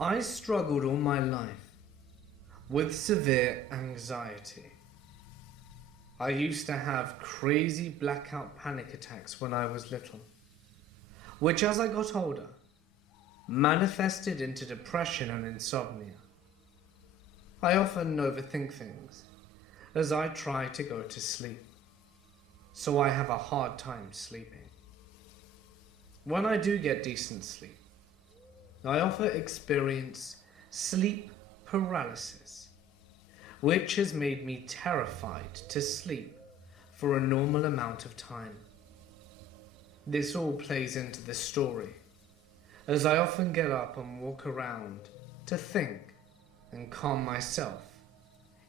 I struggled all my life with severe anxiety. I used to have crazy blackout panic attacks when I was little, which as I got older, manifested into depression and insomnia. I often overthink things as I try to go to sleep, so I have a hard time sleeping. When I do get decent sleep, I often experience sleep paralysis, which has made me terrified to sleep for a normal amount of time. This all plays into the story, as I often get up and walk around to think and calm myself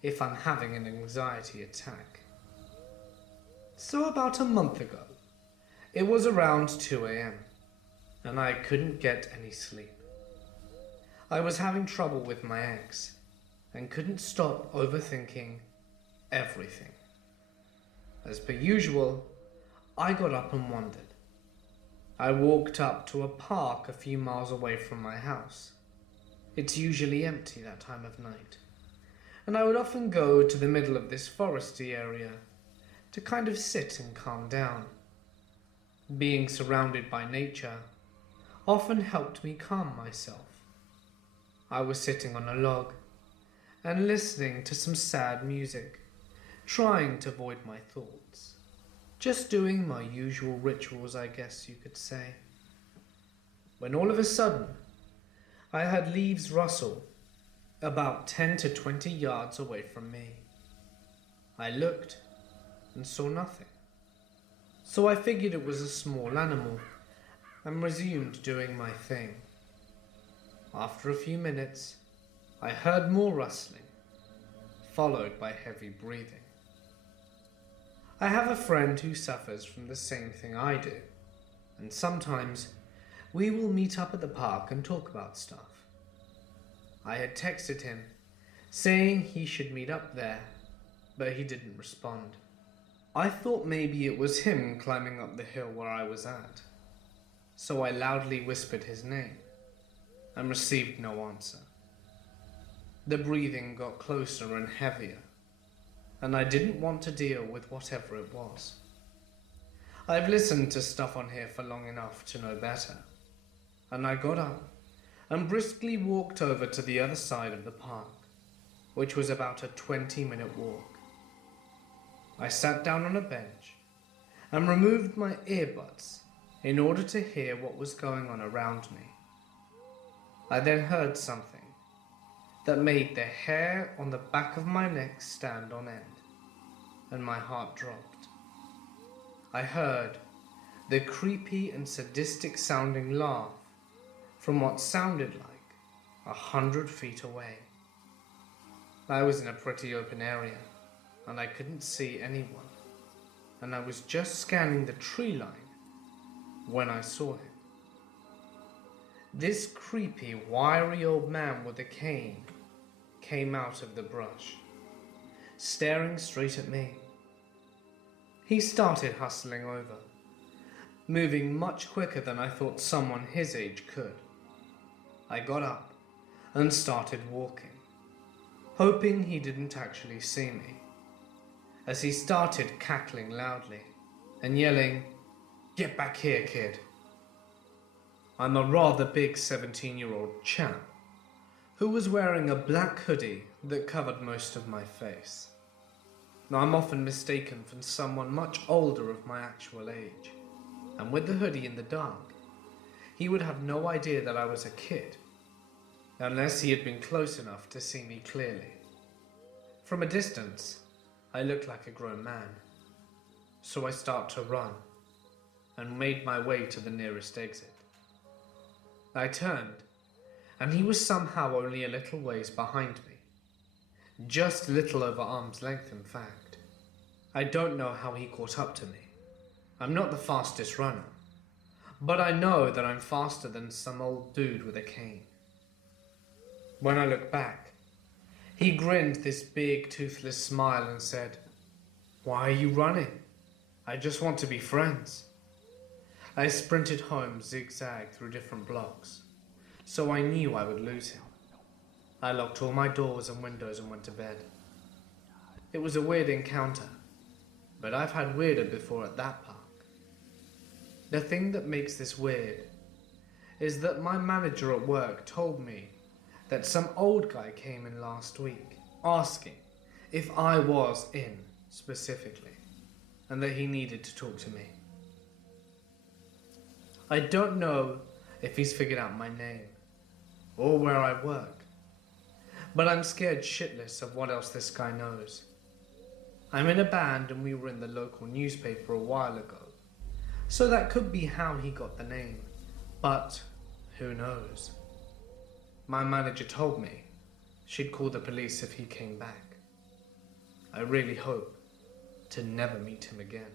if I'm having an anxiety attack. So about a month ago, it was around 2 a.m. and I couldn't get any sleep. I was having trouble with my ex and couldn't stop overthinking everything. As per usual, I got up and wandered. I walked up to a park a few miles away from my house. It's usually empty that time of night, and I would often go to the middle of this foresty area to kind of sit and calm down. Being surrounded by nature often helped me calm myself. I was sitting on a log and listening to some sad music, trying to avoid my thoughts. Just doing my usual rituals, I guess you could say. When all of a sudden, I heard leaves rustle about 10 to 20 yards away from me. I looked and saw nothing. So I figured it was a small animal and resumed doing my thing. After a few minutes, I heard more rustling, followed by heavy breathing. I have a friend who suffers from the same thing I do, and sometimes we will meet up at the park and talk about stuff. I had texted him, saying he should meet up there, but he didn't respond. I thought maybe it was him climbing up the hill where I was at, so I loudly whispered his name and received no answer. The breathing got closer and heavier, and I didn't want to deal with whatever it was. I've listened to stuff on here for long enough to know better, and I got up and briskly walked over to the other side of the park, which was about a 20-minute walk. I sat down on a bench and removed my earbuds in order to hear what was going on around me. I then heard something that made the hair on the back of my neck stand on end, and my heart dropped. I heard the creepy and sadistic sounding laugh from what sounded like 100 feet away. I was in a pretty open area, and I couldn't see anyone, and I was just scanning the tree line when I saw him. This creepy, wiry old man with a cane came out of the brush, staring straight at me. He started hustling over, moving much quicker than I thought someone his age could. I got up and started walking, hoping he didn't actually see me, as he started cackling loudly and yelling, "Get back here, kid." I'm a rather big 17-year-old chap who was wearing a black hoodie that covered most of my face. Now, I'm often mistaken for someone much older of my actual age, and with the hoodie in the dark, he would have no idea that I was a kid, unless he had been close enough to see me clearly. From a distance, I looked like a grown man, so I started to run and made my way to the nearest exit. I turned, and he was somehow only a little ways behind me. Just a little over arm's length, in fact. I don't know how he caught up to me. I'm not the fastest runner, but I know that I'm faster than some old dude with a cane. When I look back, he grinned this big toothless smile and said, "Why are you running? I just want to be friends." I sprinted home zigzag through different blocks, so I knew I would lose him. I locked all my doors and windows and went to bed. It was a weird encounter, but I've had weirder before at that park. The thing that makes this weird is that my manager at work told me that some old guy came in last week asking if I was in specifically and that he needed to talk to me. I don't know if he's figured out my name or where I work, but I'm scared shitless of what else this guy knows. I'm in a band and we were in the local newspaper a while ago, so that could be how he got the name, but who knows? My manager told me she'd call the police if he came back. I really hope to never meet him again.